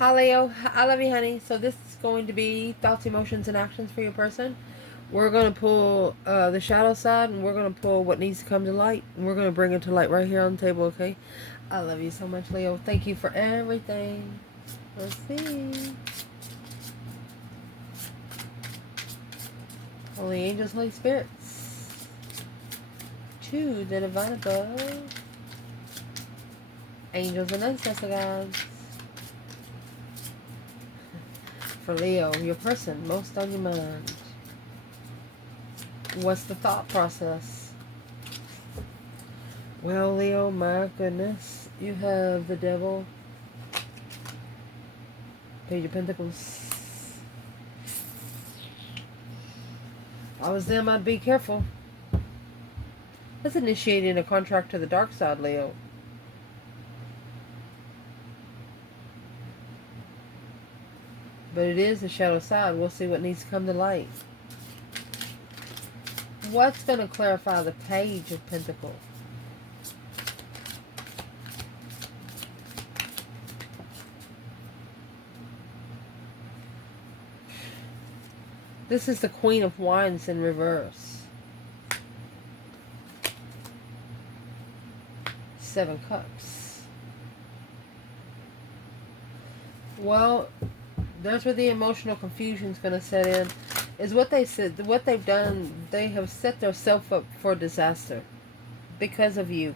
Hi Leo, I love you honey. So this is going to be thoughts, emotions, and actions for your person. We're going to pull the shadow side, and we're going to pull what needs to come to light. And we're going to bring it to light right here on the table, okay? I love you so much, Leo. Thank you for everything. Let's see. Holy angels, Holy spirits. To the divine above. Angels and ancestor guides. For Leo, your person, most on your mind. What's the thought process? Well, Leo, my goodness. You have the devil. Page of Pentacles. If I was them, I'd be careful. That's initiating a contract to the dark side, Leo. But it is the shadow side. We'll see what needs to come to light. What's going to clarify the Page of Pentacles? This is the Queen of Wands in reverse. 7 Cups. Well, that's where the emotional confusion is going to set in. Is what they said, what they've done, they have set themselves up for disaster because of you.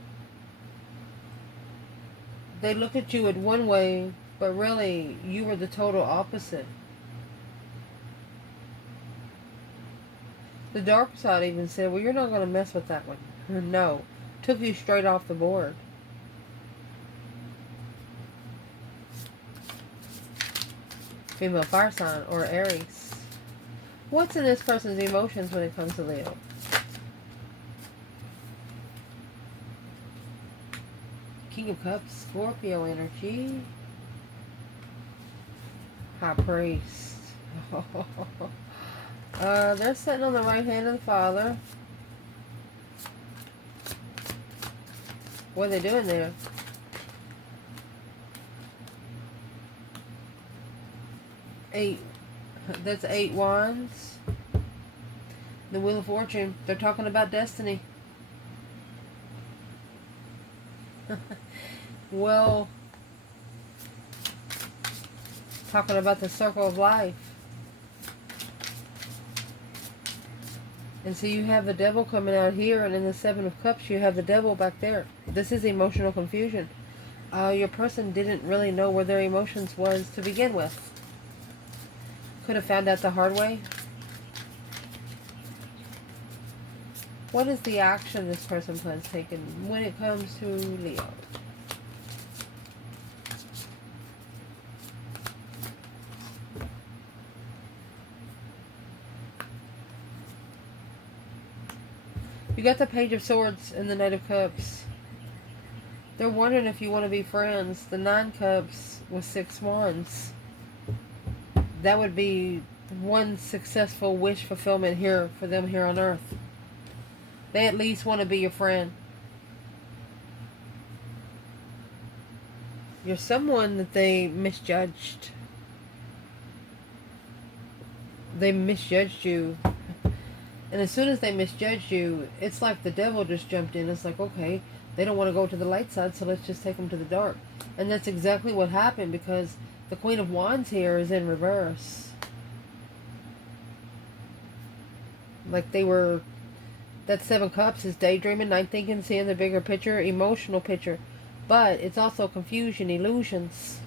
They look at you in one way, but really you were the total opposite. The dark side even said, well, you're not going to mess with that one. No. Took you straight off the board. Female fire sign or Aries. What's in this person's emotions when it comes to Leo? King of Cups, Scorpio energy. High Priest. They're sitting on the right hand of the Father. What are they doing there? That's 8 wands. The Wheel of Fortune. They're talking about destiny. Well, talking about the circle of life. And so you have the devil coming out here, and in the 7 of Cups you have the devil back there. This is emotional confusion. Your person didn't really know where their emotions was to begin with. Could have found out the hard way. What is the action this person plans taking when it comes to Leo? You got the Page of Swords and the Knight of Cups. They're wondering if you want to be friends. The 9 Cups with 6 Wands. That would be one successful wish fulfillment here for them here on Earth. They at least want to be your friend. You're someone that they misjudged. They misjudged you. And as soon as they misjudged you, it's like the devil just jumped in. It's like, okay, they don't want to go to the light side, so let's just take them to the dark. And that's exactly what happened, because the Queen of Wands here is in reverse. Like they were... That 7 Cups is daydreaming, night thinking, seeing the bigger picture, emotional picture. But it's also confusion, illusions.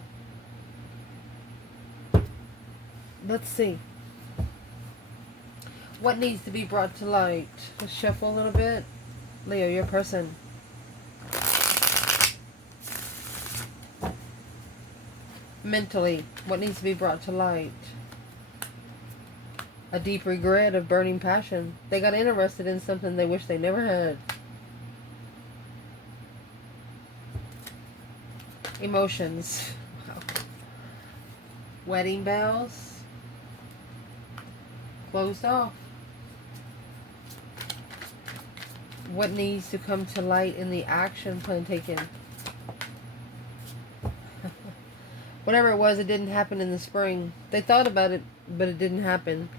Let's see. What needs to be brought to light? Let's shuffle a little bit. Leo, your person. Mentally, what needs to be brought to light? A deep regret of burning passion. They got interested in something they wish they never had. Emotions. Wedding bells. Closed off. What needs to come to light in the action plan taken? Whatever it was, it didn't happen in the spring. They thought about it, but it didn't happen.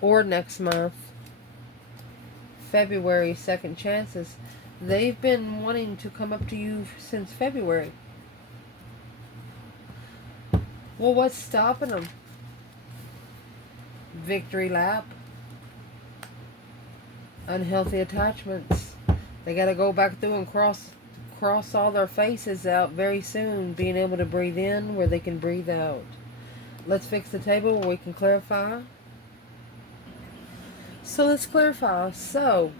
Or next month. February, second chances. They've been wanting to come up to you since February. Well, what's stopping them? Victory lap. Unhealthy attachments. They got to go back through and cross all their faces out very soon, being able to breathe in where they can breathe out. Let's fix the table where we can clarify. So let's clarify. So,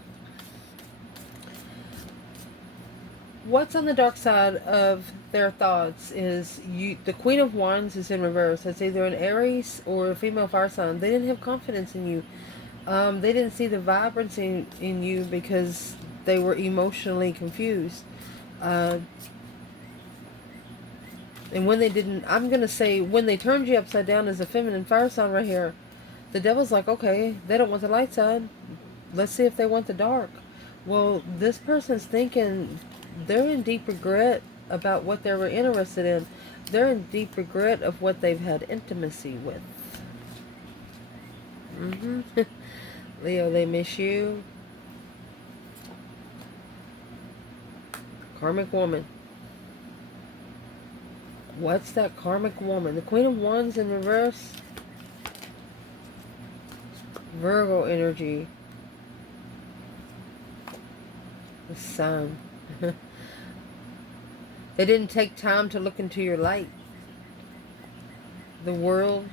what's on the dark side of their thoughts is the Queen of Wands is in reverse. It's either an Aries or a female fire sign. They didn't have confidence in you. They didn't see the vibrancy in you because they were emotionally confused. And when they didn't, I'm going to say, when they turned you upside down as a feminine fire sign right here, the devil's like, okay, they don't want the light side. Let's see if they want the dark. Well, this person's thinking they're in deep regret about what they were interested in. They're in deep regret of what they've had intimacy with. Leo, they miss you. Karmic woman. What's that karmic woman? The Queen of Wands in reverse. Virgo energy. The Sun. They didn't take time to look into your light. The world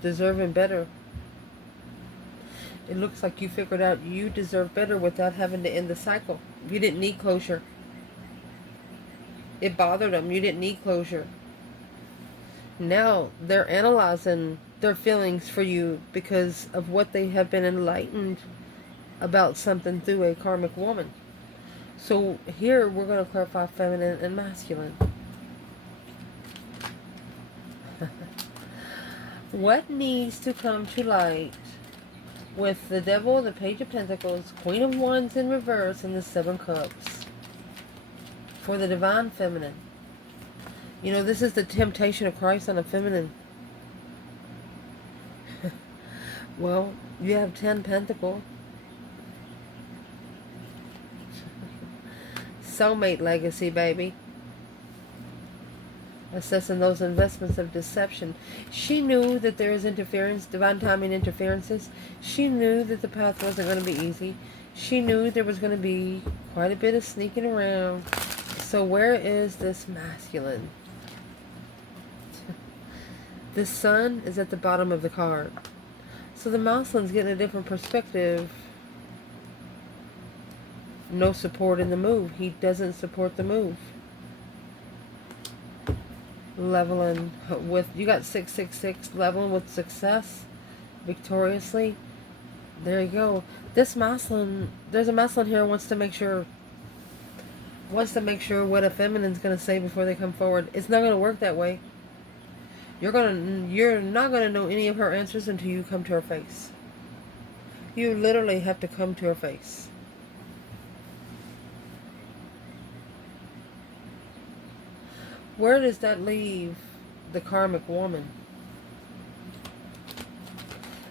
deserving better. It looks like you figured out you deserve better without having to end the cycle. You didn't need closure. It bothered them. You didn't need closure. Now they're analyzing their feelings for you because of what they have been enlightened about something through a karmic woman. So here we're going to clarify feminine and masculine. What needs to come to light with the Devil, the Page of Pentacles, Queen of Wands in reverse, and the Seven Cups for the Divine Feminine? You know, this is the temptation of Christ on a feminine. Well, you have 10 Pentacles. Soulmate legacy, baby. Assessing those investments of deception. She knew that there is interference, divine timing interferences. She knew that the path wasn't going to be easy. She knew there was going to be quite a bit of sneaking around. So where is this masculine? The Sun is at the bottom of the card. So the masculine's getting a different perspective. No support in the move. He doesn't support the move. Leveling with, you got 666, leveling with success, victoriously. There you go. This masculine, there's a masculine here who wants to make sure what a feminine's going to say before they come forward. It's not going to work that way. You're not going to know any of her answers until you come to her face. You literally have to come to her face. Where does that leave the karmic woman?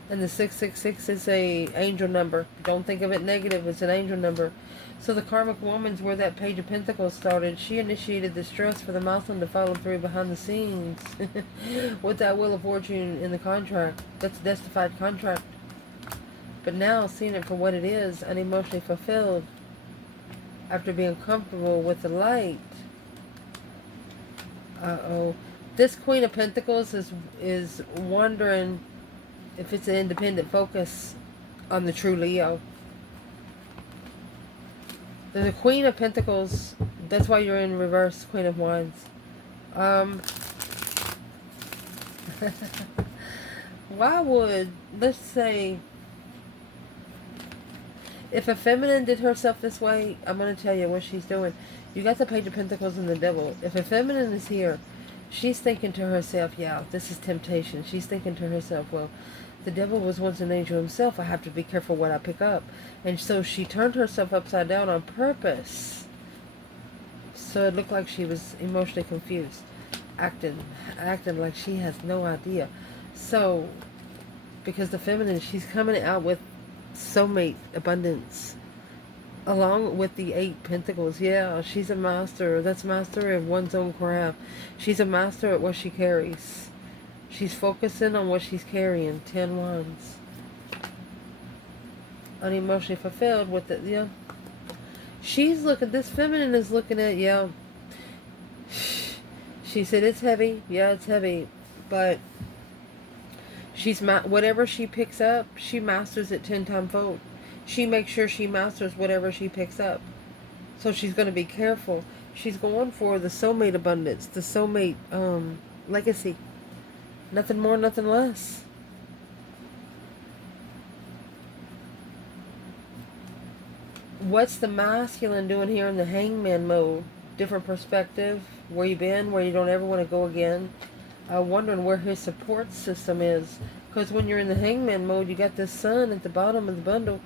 And the 666 is a angel number. Don't think of it negative. It's an angel number. So the karmic woman's where that Page of Pentacles started. She initiated the stress for the masculine to follow through behind the scenes with that Wheel of Fortune in the contract. That's a testified contract. But now, seeing it for what it is, unemotionally fulfilled, after being comfortable with the light. This Queen of Pentacles is wondering if it's an independent focus on the true Leo. The Queen of Pentacles, that's why you're in reverse, Queen of Wands. Why would, let's say, if a feminine did herself this way, I'm going to tell you what she's doing. You got the Page of Pentacles and the Devil. If a feminine is here, she's thinking to herself, yeah, this is temptation. She's thinking to herself, well, the devil was once an angel himself. I have to be careful what I pick up. And so she turned herself upside down on purpose. So it looked like she was emotionally confused. acting like she has no idea. So, because the feminine, she's coming out with soulmate abundance, along with the 8 Pentacles. Yeah, she's a master. That's mastery of one's own craft. She's a master at what she carries. She's focusing on what she's carrying. 10 Wands. Unemotionally fulfilled with it. Yeah. She's looking, this feminine is looking at, yeah. She said it's heavy. Yeah, it's heavy. But she's, whatever she picks up, she masters it 10 times fold. She makes sure she masters whatever she picks up. So she's going to be careful. She's going for the soulmate abundance, the soulmate legacy. Nothing more, nothing less. What's the masculine doing here in the hangman mode? Different perspective. Where you been, where you don't ever want to go again. Wondering where his support system is. Because when you're in the hangman mode, you got the sun at the bottom of the bundle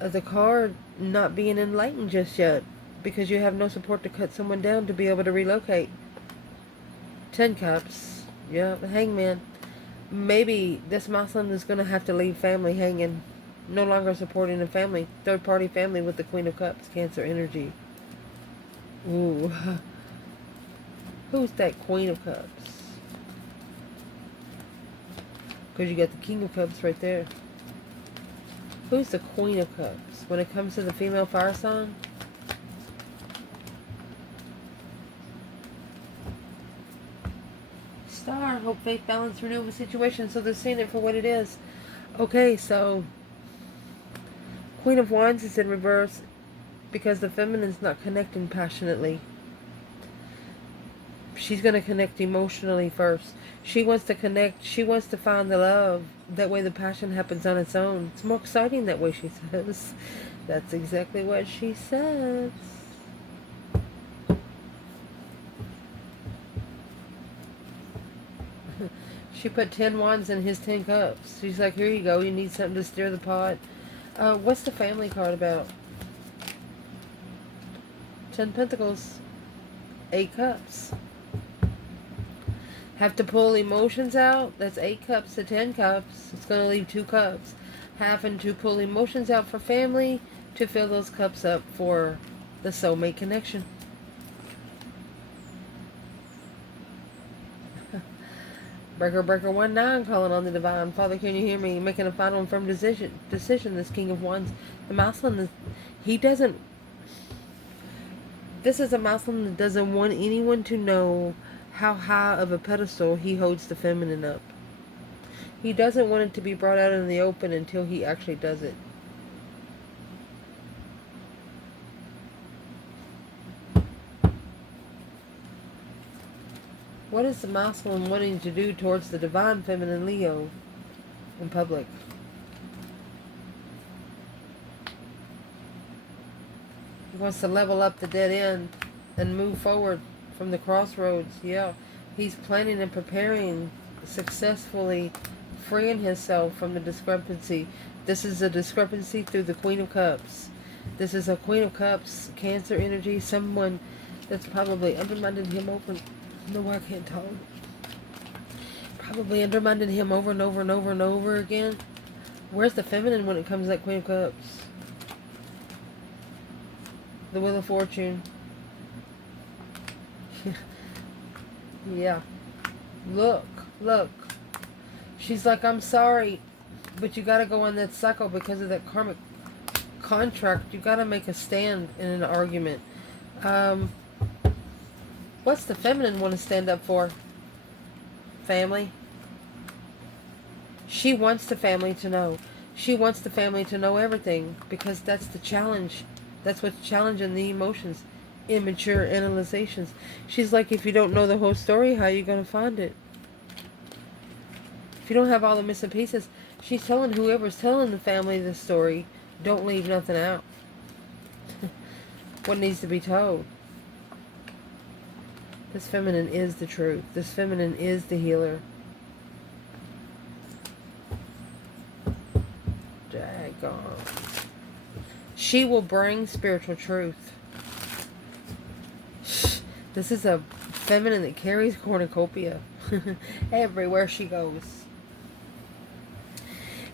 of the card not being enlightened just yet. Because you have no support to cut someone down to be able to relocate. 10 Cups. Yeah, the hangman. Maybe this masculine is going to have to leave family hanging. No longer supporting a family. Third party family with the Queen of Cups. Cancer energy. Ooh. Who's that Queen of Cups? Because you got the King of Cups right there. Who's the Queen of Cups? When it comes to the female fire sign? Star. Hope, faith, balance, renewable situation. So they're seeing it for what it is. Okay, so Queen of Wands is in reverse because the feminine's not connecting passionately. She's going to connect emotionally first. She wants to connect. She wants to find the love. That way the passion happens on its own. It's more exciting that way, she says. That's exactly what she says. She put 10 wands in his 10 cups. She's like, here you go. You need something to stir the pot. What's the family card about? 10 Pentacles. 8 cups. Have to pull emotions out. That's 8 cups to 10 cups. It's going to leave 2 cups. Having to pull emotions out for family to fill those cups up for the soulmate connection. Breaker 19 calling on the divine. Father, can you hear me? Making a final and firm decision. This King of Wands. The masculine, he doesn't. This is a masculine that doesn't want anyone to know how high of a pedestal he holds the feminine up. He doesn't want it to be brought out in the open until he actually does it. What is the masculine wanting to do towards the divine feminine Leo in public? He wants to level up the dead end and move forward from the crossroads. Yeah, he's planning and preparing, successfully freeing himself from the discrepancy. This is a discrepancy through the Queen of Cups. This is a Queen of Cups, Cancer energy, someone that's probably undermining him over. No, I can't talk. Probably undermining him over and over and over and over again. Where's the feminine when it comes to that Queen of Cups? The Wheel of Fortune. Yeah. Look. She's like, I'm sorry, but you gotta go on that cycle because of that karmic contract. You gotta make a stand in an argument. What's the feminine want to stand up for? Family. She wants the family to know. She wants the family to know everything because that's the challenge. That's what's challenging the emotions. Immature analyzations. She's like, if you don't know the whole story, how are you going to find it? If you don't have all the missing pieces, she's telling whoever's telling the family the story, don't leave nothing out. What needs to be told. This feminine is the truth. This feminine is the healer. Daggone. She will bring spiritual truth. This is a feminine that carries cornucopia everywhere she goes.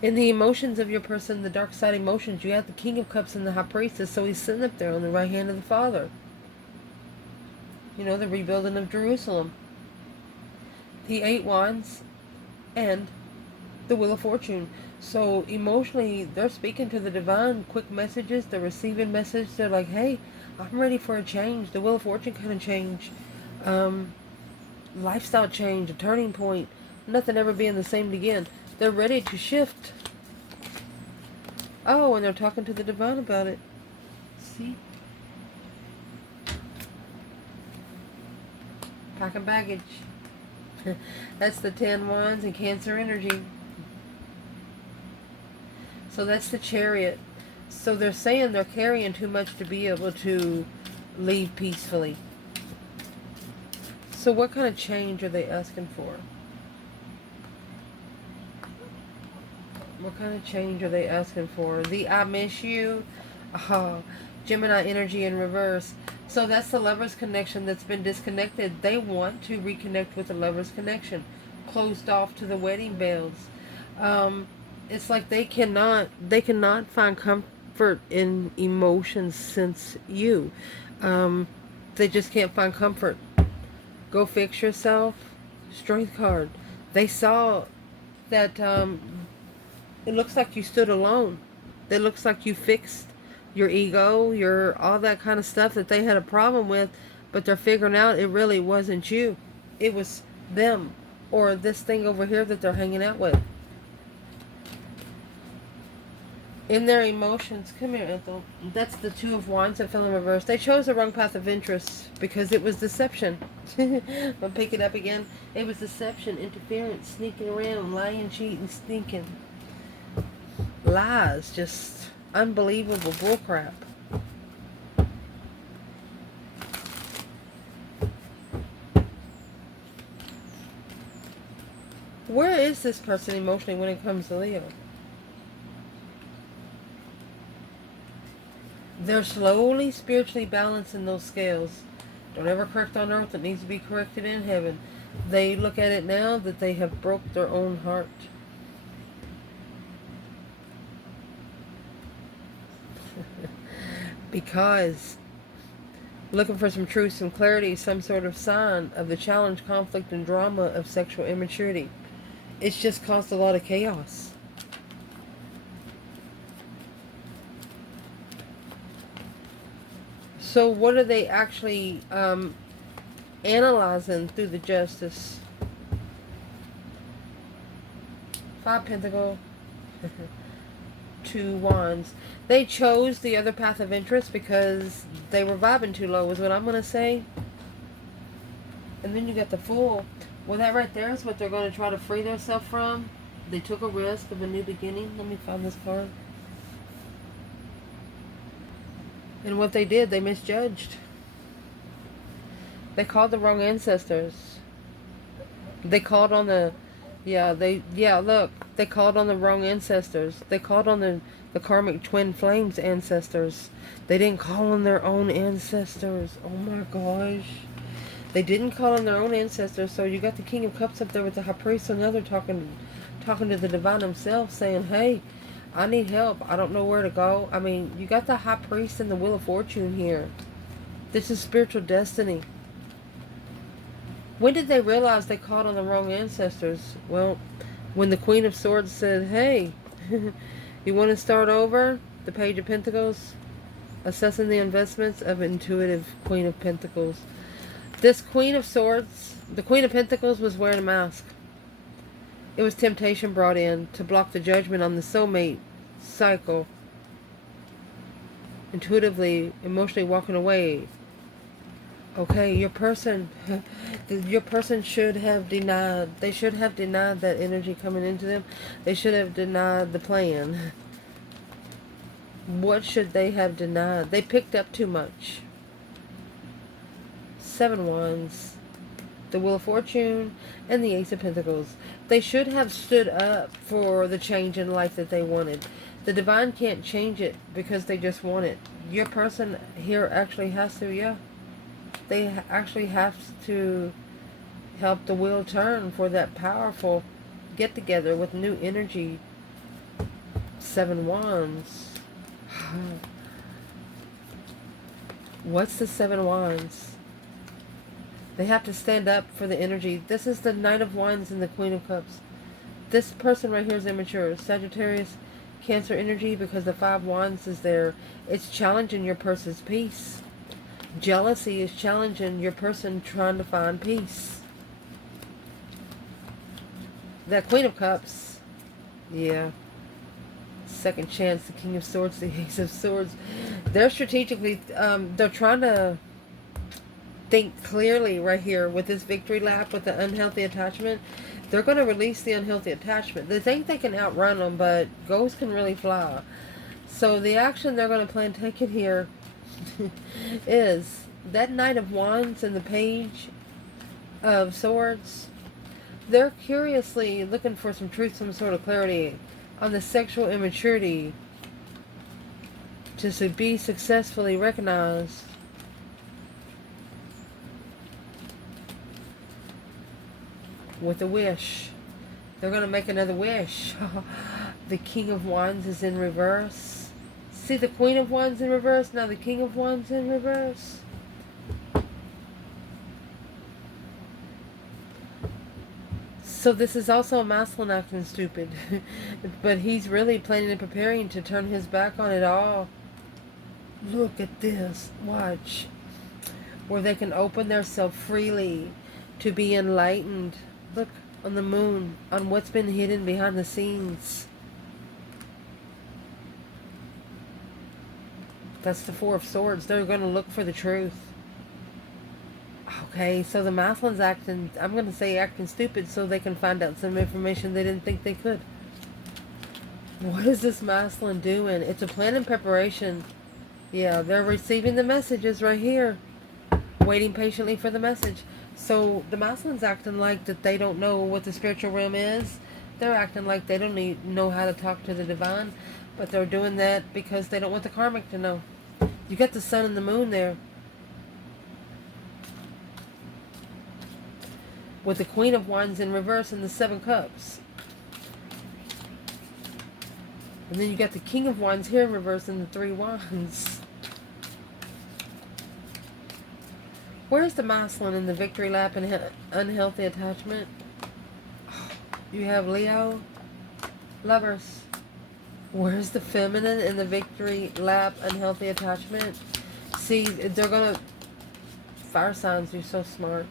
In the emotions of your person, the dark side emotions, you have the King of Cups and the High Priestess, so he's sitting up there on the right hand of the Father. You know, the rebuilding of Jerusalem. The 8 Wands and the Wheel of Fortune. So emotionally, they're speaking to the divine, quick messages, they're receiving message, they're like, hey, I'm ready for a change. The Wheel of Fortune kind of change. Lifestyle change, a turning point, nothing ever being the same again. They're ready to shift. Oh, and they're talking to the divine about it. See? Packing baggage. That's the 10 Wands and Cancer energy. So that's the Chariot. So they're saying they're carrying too much to be able to leave peacefully. So what kind of change are they asking for? What kind of change are they asking for? The I miss you. Oh, Gemini energy in reverse. So that's the Lover's connection that's been disconnected. They want to reconnect with the Lover's connection. Closed off to the wedding bells. It's like they cannot find comfort in emotions since you. They just can't find comfort. Go fix yourself. Strength card. They saw that it looks like you stood alone. It looks like you fixed your ego, your all that kind of stuff that they had a problem with, but they're figuring out it really wasn't you. It was them or this thing over here that they're hanging out with. In their emotions, come here, Ethel. That's the 2 of Wands that fell in reverse. They chose the wrong path of interest because it was deception. I'll pick it up again. It was deception, interference, sneaking around, lying, cheating, sneaking. Lies, just unbelievable bullcrap. Where is this person emotionally when it comes to Leo? They're slowly spiritually balancing those scales. Don't ever correct on earth, it needs to be corrected in heaven. They look at it now that they have broke their own heart. Because looking for some truth, some clarity, some sort of sign of the challenge, conflict, and drama of sexual immaturity. It's just caused a lot of chaos. So what are they actually analyzing through the justice? 5 Pentacles. 2 Wands. They chose the other path of interest because they were vibing too low, is what I'm going to say. And then you got the Fool. Well, that right there is what they're going to try to free themselves from. They took a risk of a new beginning. Let me find this card. And what they did, they misjudged. They called the wrong ancestors. They called on the... look. They called on the wrong ancestors. They called on the karmic twin flames ancestors. They didn't call on their own ancestors. Oh my gosh. They didn't call on their own ancestors. So you got the King of Cups up there with the High Priest, and now they're talking to the divine himself, saying, hey, I need help. I don't know where to go. I mean, you got the High Priest and the Wheel of Fortune here. This is spiritual destiny. When did they realize they called on the wrong ancestors? Well, when the Queen of Swords said, hey, you want to start over? The Page of Pentacles. Assessing the investments of intuitive Queen of Pentacles. This Queen of Swords, the Queen of Pentacles was wearing a mask. It was temptation brought in to block the judgment on the soulmate cycle. Intuitively, emotionally walking away. Okay, your person should have denied. They should have denied that energy coming into them. They should have denied the plan. What should they have denied? They picked up too much. 7 Wands. The Wheel of Fortune, and the Ace of Pentacles. They should have stood up for the change in life that they wanted. The divine can't change it because they just want it. Your person here actually has to, yeah. they actually have to help the wheel turn for that powerful get together with new energy. 7 Wands. What's the 7 Wands? They have to stand up for the energy. This is the Knight of Wands and the Queen of Cups. This person right here is immature. Sagittarius, Cancer energy, because the 5 Wands is there. It's challenging your person's peace. Jealousy is challenging your person trying to find peace. That Queen of Cups, yeah. Second chance, the King of Swords, the Ace of Swords. They're strategically, they're trying to think clearly right here with this victory lap with the unhealthy attachment. They're going to release the unhealthy attachment. They think they can outrun them, but ghosts can really fly. So the action they're going to plan to take it here is that Knight of Wands and the Page of Swords. They're curiously looking for some truth, some sort of clarity on the sexual immaturity to be successfully recognized. With a wish. They're going to make another wish. The King of Wands is in reverse. See the Queen of Wands in reverse? Now the King of Wands in reverse. So this is also a masculine acting stupid. But he's really planning and preparing to turn his back on it all. Look at this. Watch. Where they can open themselves freely to be enlightened. Look on the moon, on what's been hidden behind the scenes. That's the 4 of Swords. They're going to look for the truth. Okay, so the masculine's acting, I'm going to say acting stupid so they can find out some information they didn't think they could. What is this masculine doing? It's a plan and preparation. Yeah, they're receiving the messages right here. Waiting patiently for the message. So the masculine's acting like that they don't know what the spiritual realm is. They're acting like they don't know how to talk to the divine. But they're doing that because they don't want the karmic to know. You got the sun and the moon there. With the Queen of Wands in reverse and the 7 Cups. And then you got the King of Wands here in reverse and the 3 Wands. Where's the masculine in the victory lap and unhealthy attachment? You have Leo, Lovers. Where's the feminine in the victory lap, unhealthy attachment? See, they're going to... Fire signs, you're so smart.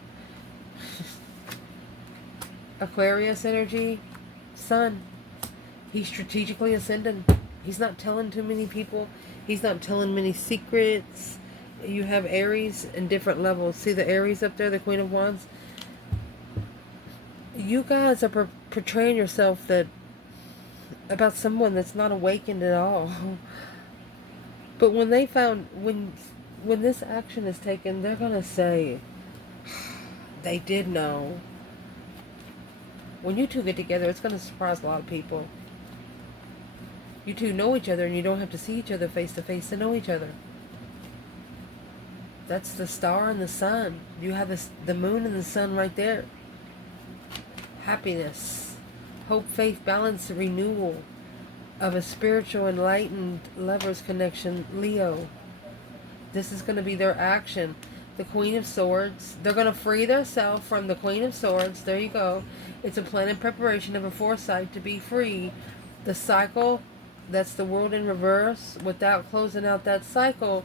Aquarius energy, Sun. He's strategically ascending. He's not telling too many people. He's not telling many secrets. You have Aries in different levels. See the Aries up there, the Queen of Wands? You guys are portraying yourself that about someone that's not awakened at all. But when they found, when this action is taken, they're going to say, they did know. When you two get together, it's going to surprise a lot of people. You two know each other and you don't have to see each other face to face to know each other. That's the star and the sun. You have the moon and the sun right there. Happiness, hope, faith, balance, renewal of a spiritual enlightened lovers connection. Leo. This is going to be their action. The Queen of Swords. They're going to free themselves from the Queen of Swords. There you go. It's a plan and preparation of a foresight to be free. The cycle, that's the world in reverse. Without closing out that cycle,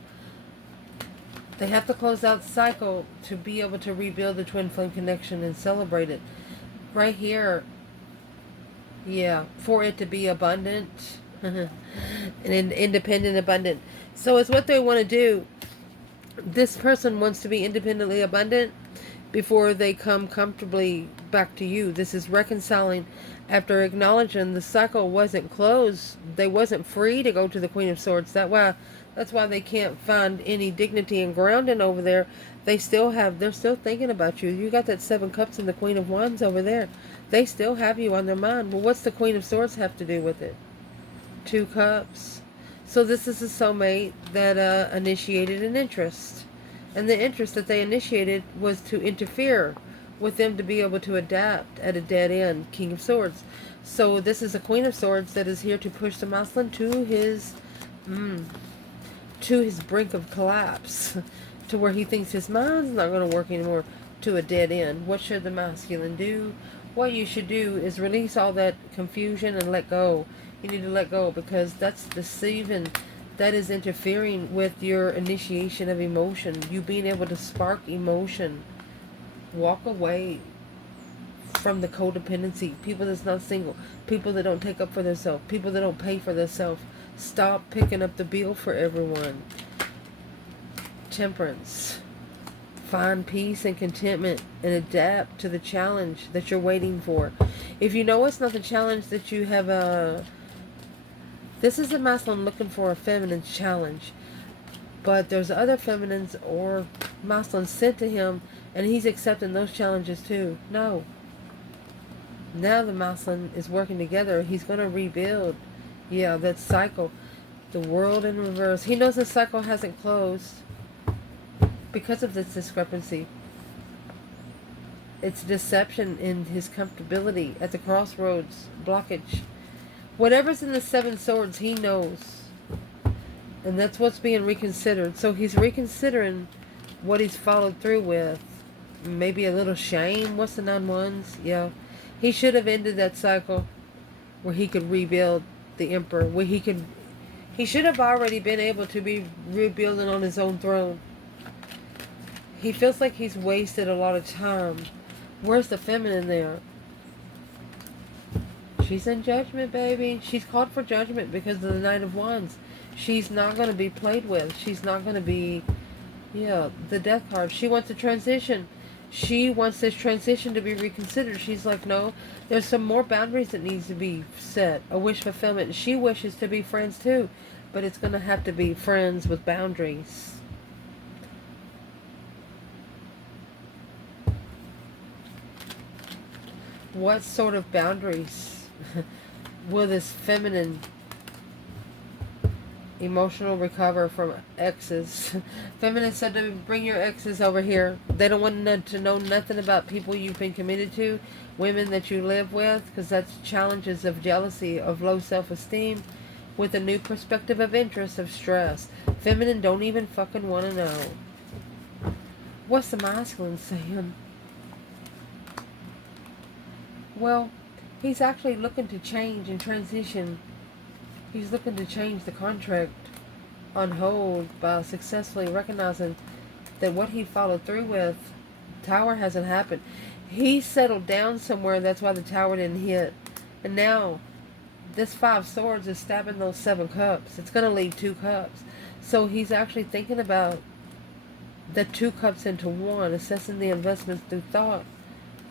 they have to close out the cycle to be able to rebuild the twin flame connection and celebrate it. Right here, yeah, for it to be abundant and independent abundant. So it's what they want to do. This person wants to be independently abundant before they come comfortably back to you. This is reconciling after acknowledging the cycle wasn't closed. They wasn't free to go to the Queen of Swords. That's why they can't find any dignity and grounding over there. They're still thinking about you. You got that 7 Cups and the Queen of Wands over there. They still have you on their mind. Well, what's the Queen of Swords have to do with it? 2 Cups. So this is a soulmate that initiated an interest. And the interest that they initiated was to interfere with them to be able to adapt at a dead end. King of Swords. So this is a Queen of Swords that is here to push the masculine to his brink of collapse, to where he thinks his mind's not going to work anymore, to a dead end. What should the masculine do? What you should do is release all that confusion and let go. You need to let go, because that's deceiving. That is interfering with your initiation of emotion. You being able to spark emotion. Walk away from the codependency. People that's not single. People that don't take up for themselves. People that don't pay for themselves. Stop picking up the bill for everyone. Temperance. Find peace and contentment and adapt to the challenge that you're waiting for. If you know it's not the challenge that you have this is a masculine looking for a feminine challenge. But there's other feminines or masculines sent to him, and he's accepting those challenges too. No. Now the masculine is working together. He's going to rebuild. Yeah, that cycle. The world in reverse. He knows the cycle hasn't closed because of this discrepancy. It's deception in his comfortability at the crossroads. Blockage. Whatever's in the Seven Swords, he knows. And that's what's being reconsidered. So he's reconsidering what he's followed through with. Maybe a little shame. What's the 9 Wands? Yeah. He should have ended that cycle where he could rebuild the Emperor. Where he should have already been able to be rebuilding on his own throne. He feels like he's wasted a lot of time. Where's the feminine there? She's in judgment, baby. She's called for judgment because of the Knight of Wands. She's not going to be played with. She's not going to be, the Death card. She wants a transition. She wants this transition to be reconsidered. She's like, no, there's some more boundaries that needs to be set. A wish fulfillment. She wishes to be friends too, but it's going to have to be friends with boundaries. What sort of boundaries will this feminine emotional recover from exes? Feminine said to bring your exes over here. They don't want to know nothing about people you've been committed to, women that you live with, because that's challenges of jealousy, of low self-esteem, with a new perspective of interest, of stress. Feminine don't even fucking want to know. What's the masculine saying? Well, he's actually looking to change and transition. He's looking to change the contract on hold by successfully recognizing that what he followed through with, tower hasn't happened. He settled down somewhere, that's why the tower didn't hit. And now, this 5 Swords is stabbing those 7 cups. It's going to leave 2 cups. So he's actually thinking about the 2 cups into 1, assessing the investments through thought.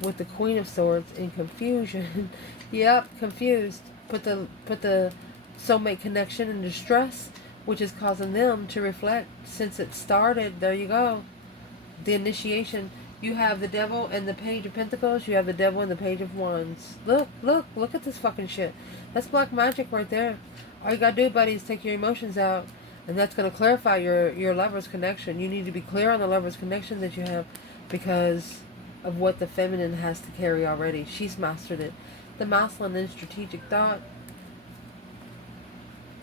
With the Queen of Swords in confusion. Yep, confused. Put the soulmate connection in distress, which is causing them to reflect. Since it started, there you go. The initiation. You have the Devil and the Page of Pentacles. You have the Devil and the Page of Wands. Look at this fucking shit. That's black magic right there. All you gotta do, buddy, is take your emotions out, and that's gonna clarify your lover's connection. You need to be clear on the lover's connection that you have, because of what the feminine has to carry already. She's mastered it. The masculine in strategic thought.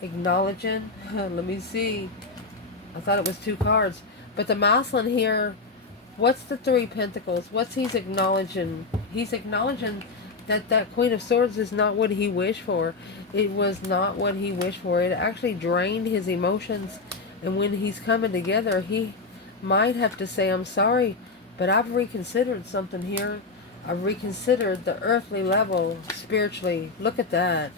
Acknowledging. Let me see. I thought it was 2 cards. But the masculine here, what's the 3 Pentacles? What's he's acknowledging? He's acknowledging that that Queen of Swords is not what he wished for. It was not what he wished for. It actually drained his emotions. And when he's coming together, he might have to say, I'm sorry, but I've reconsidered something here. I've reconsidered the earthly level spiritually. Look at that.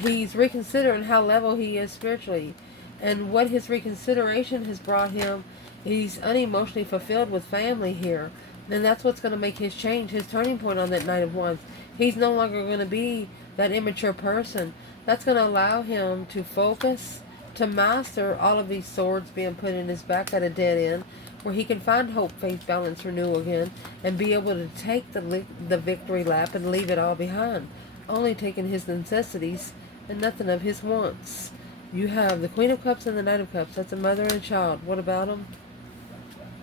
He's reconsidering how level he is spiritually. And what his reconsideration has brought him, he's unemotionally fulfilled with family here. And that's what's going to make his change, his turning point on that Knight of Wands. He's no longer going to be that immature person. That's going to allow him to focus, to master all of these swords being put in his back at a dead end, where he can find hope, faith, balance, renewal again, and be able to take the victory lap and leave it all behind, only taking his necessities and nothing of his wants. You have the Queen of Cups and the Knight of Cups. That's a mother and a child. What about them?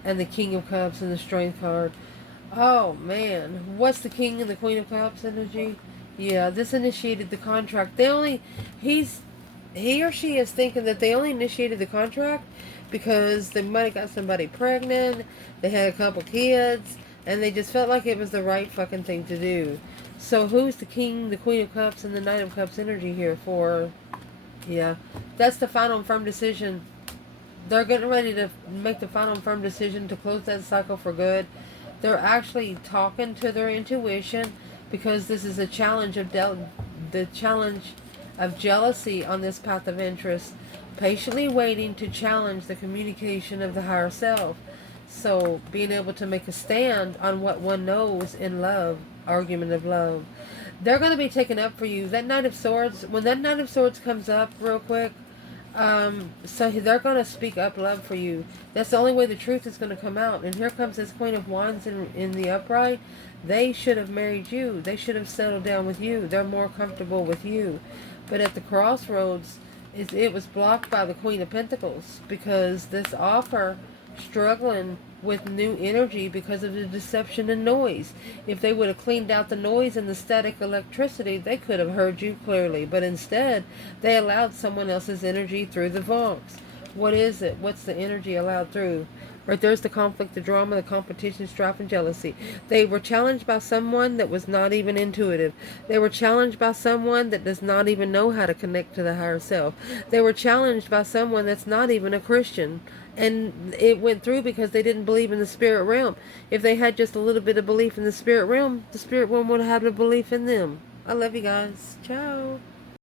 and the King of Cups and the Strength card. Oh man, what's the King and the Queen of Cups energy? Yeah, this initiated the contract. He or she is thinking that they only initiated the contract because they might have got somebody pregnant, they had a couple kids, and they just felt like it was the right fucking thing to do. So who's the King, the Queen of Cups, and the Knight of Cups energy here for? Yeah, that's the final and firm decision. They're getting ready to make the final and firm decision to close that cycle for good. They're actually talking to their intuition because this is a challenge of the challenge of jealousy on this path of interest, patiently waiting to challenge the communication of the higher self. So being able to make a stand on what one knows in love, argument of love. They're going to be taken up for you. That Knight of Swords, when that Knight of Swords comes up real quick, so they're going to speak up love for you. That's the only way the truth is going to come out. And here comes this Queen of Wands in the upright. They should have married you. They should have settled down with you. They're more comfortable with you. But at the crossroads, it was blocked by the Queen of Pentacles because this offer struggling with new energy because of the deception and noise. If they would have cleaned out the noise and the static electricity, they could have heard you clearly. But instead, they allowed someone else's energy through the vaults. What is it? What's the energy allowed through? Right there's the conflict, the drama, the competition, strife, and jealousy. They were challenged by someone that was not even intuitive. They were challenged by someone that does not even know how to connect to the higher self. They were challenged by someone that's not even a Christian. And it went through because they didn't believe in the spirit realm. If they had just a little bit of belief in the spirit realm would have had a belief in them. I love you guys. Ciao.